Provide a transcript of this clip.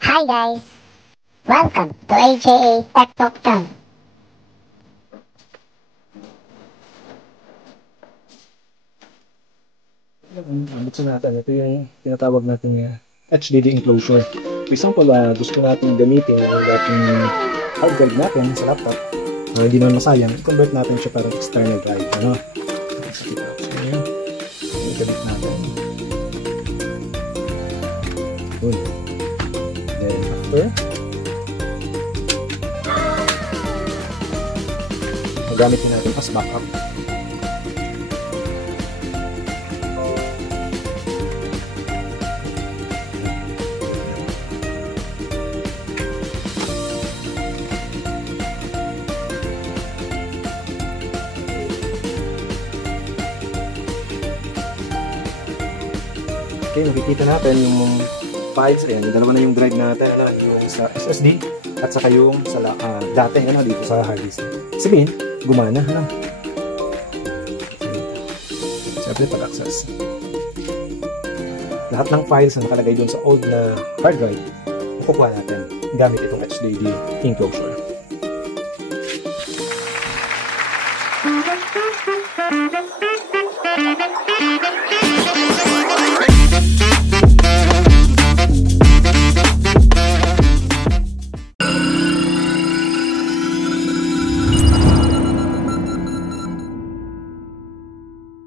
Hi guys! Welcome to AJA Tech Talk Town. Buksan natin. Ito yung tinatawag natin HDD enclosure. For example, gusto natin gamitin yung dating hard drive natin sa laptop. Hindi naman masayang, i-convert natin siya parang external drive. Ano? So, yun. I-connect natin. Yun. Then after, magamit din natin as backup. Okay, makikita natin yung files. Ayan, dalawa na yung drive natin, ano, yung sa SSD at saka yung sa dati, ano, dito sa hard disk. Sabihin, gumana, ano. Siyempre, pag-access. Lahat ng files na nakalagay doon sa old na hard drive, makukuha natin gamit itong HDD enclosure.